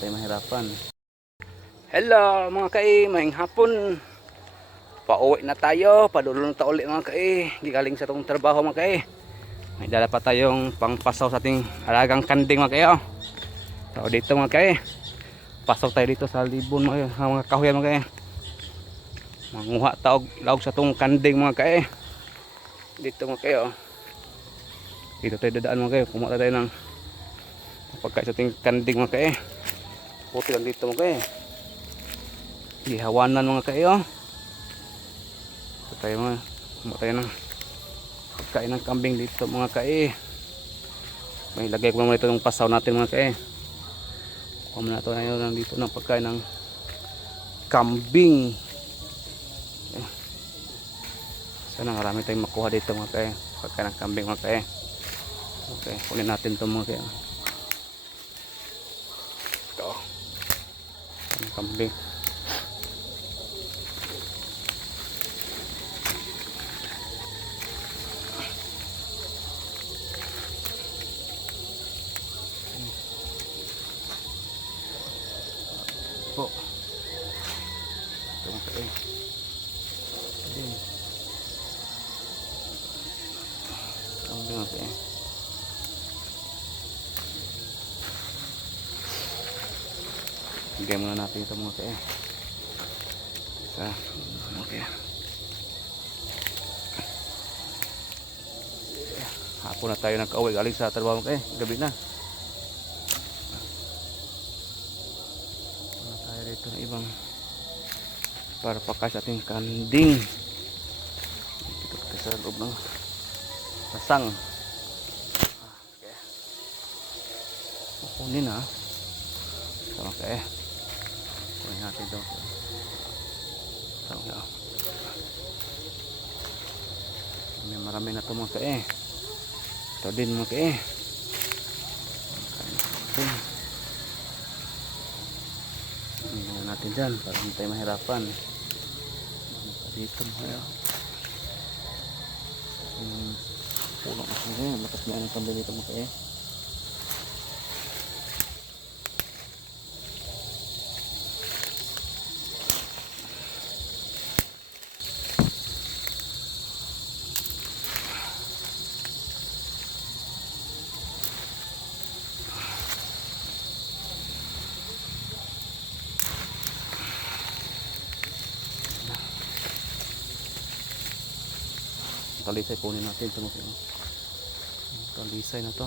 tayo mahirapan. Hello mga kai, maing hapon. Pauwi na tayo, padulong ta uli mga kai. Gigaling sa tong trabaho mga kai. May dala pa tayong pangpasaw sa ating alagang kanding mga kai. Oh. So dito mga kai. Pasok tayo dito sa libon mga, mga kahoy mga kai. Manguha taog laog sa tong kanding mga kai. Dito mga kai oh. Dito tayo dadaan mga kai. Kumuha tayo ng pagkain sa ating kanding mga kai. Puti lang dito mga kai. Ihawanan mga kai oh. Ito tayo mga kumuha tayo ng pagkain ng kambing dito mga kai. May lagay ko naman ito ng pasaw natin mga kai. Kuha muna ito ngayon dito ng pagkain ng kambing. Eh. Sana marami tayong makuha dito mga kai. Pagkain ng kambing mga kai. Okay, kunin natin ito mga kai. Ito. Ang kambing. po. Ito mga kai. Din. Kambing mga Bigay muna natin ito mga kai. Isa. Okay. Hapon na tayo nagka-uwi galing sa trabaho mga kai. Gabi na. Wala tayo dito ng ibang para pakas ating kanding. Dito sa loob ng pasang. Ah, Okay. Kukunin ha. So, okay. Kunin natin ito. So, okay. May marami na ito mga kae. Ito din mga kae. Ito. Tingnan natin dyan para hindi tayo mahirapan. Dito mo kaya. Hmm, puno na siya ngayon. Matas na ang kambing dito mo kaya. Talisay kunin natin ito mo kaya. Talisay na to.